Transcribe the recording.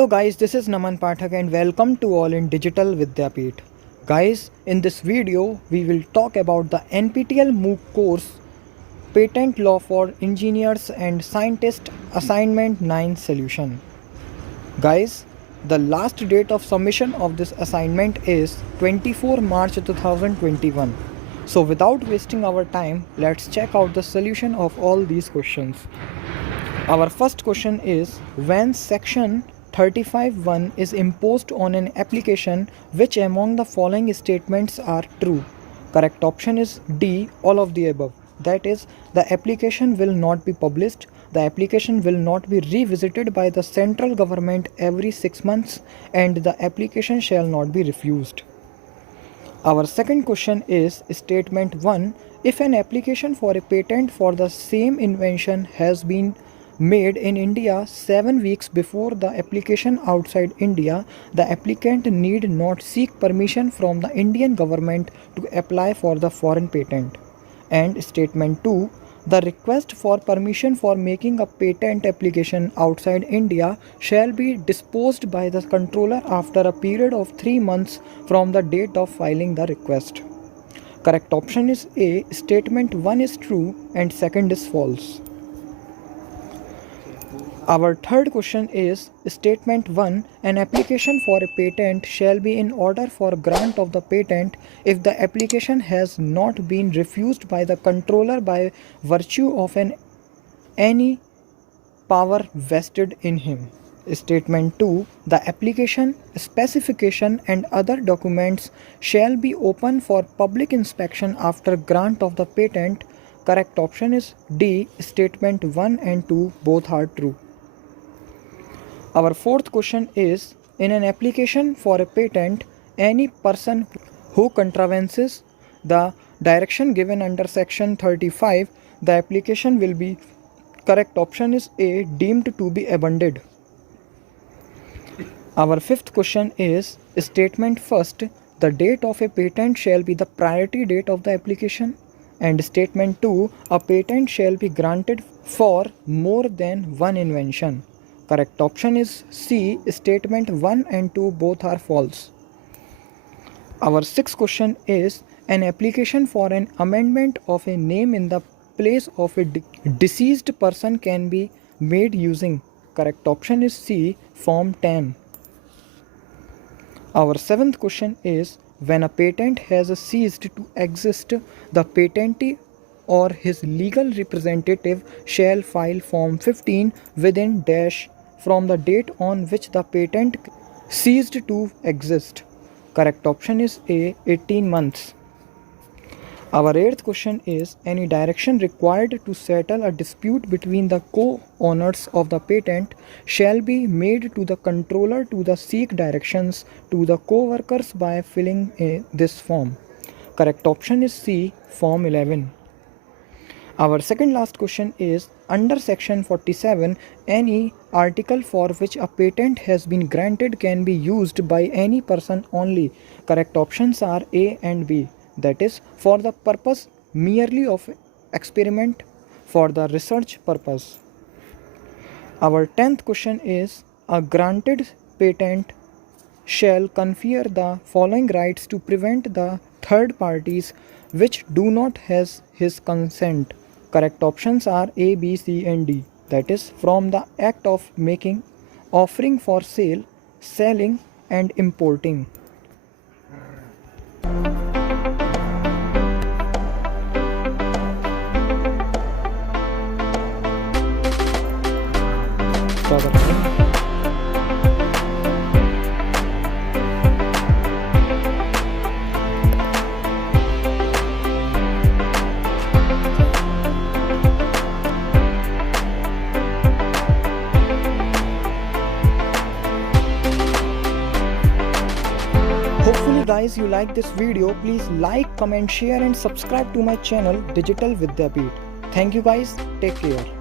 Hello guys, this is Naman Pathak and welcome to all in Digital Vidyapeeth. Guys, in this video we will talk about the NPTEL MOOC course Patent Law for Engineers and Scientists Assignment 9 solution. Guys, the last date of submission of this assignment is 24 March 2021. So without wasting our time, let's check out the solution of all these questions. Our first question is, when section 35(1) is imposed on an application, which among the following statements are true? Correct option is D, all of the above. That is, the application will not be published, the application will not be revisited by the central government every 6 months, and the application shall not be refused. Our second question is statement 1. If an application for a patent for the same invention has been made in India 7 weeks before the application outside India, the applicant need not seek permission from the Indian government to apply for the foreign patent. And statement 2. The request for permission for making a patent application outside India shall be disposed by the controller after a period of 3 months from the date of filing the request. Correct option is A. Statement 1 is true and second is false. Our third question is statement 1. An application for a patent shall be in order for grant of the patent if the application has not been refused by the controller by virtue of any power vested in him. Statement 2. The application, specification and other documents shall be open for public inspection after grant of the patent. Correct option is D. Statement 1 and 2 both are true. Our fourth question is, in an application for a patent, any person who contravenes the direction given under section 35, the application will be, correct option is A, deemed to be abandoned. Our fifth question is statement first, the date of a patent shall be the priority date of the application, and statement 2, a patent shall be granted for more than one invention. Correct option is C. Statement 1 and 2 both are false. Our sixth question is, an application for an amendment of a name in the place of a deceased person can be made using. Correct option is C. Form 10. Our seventh question is, when a patent has ceased to exist, the patentee or his legal representative shall file Form 15 within dash from the date on which the patent ceased to exist. Correct option is A, 18 months. Our eighth question is, any direction required to settle a dispute between the co-owners of the patent shall be made to the controller to seek directions to the co-workers by filling this form. Correct option is C, Form 11. Our second last question is, under section 47, any article for which a patent has been granted can be used by any person only. Correct options are A and B. That is, for the purpose merely of experiment, for the research purpose. Our 10th question is, a granted patent shall confer the following rights to prevent the third parties which do not has his consent. Correct options are A, B, C and D. That is, from the act of making, offering for sale, selling and importing. Hopefully guys you like this video. Please like, comment, share and subscribe to my channel Digital Vidyapeeth. Thank you guys. Take care.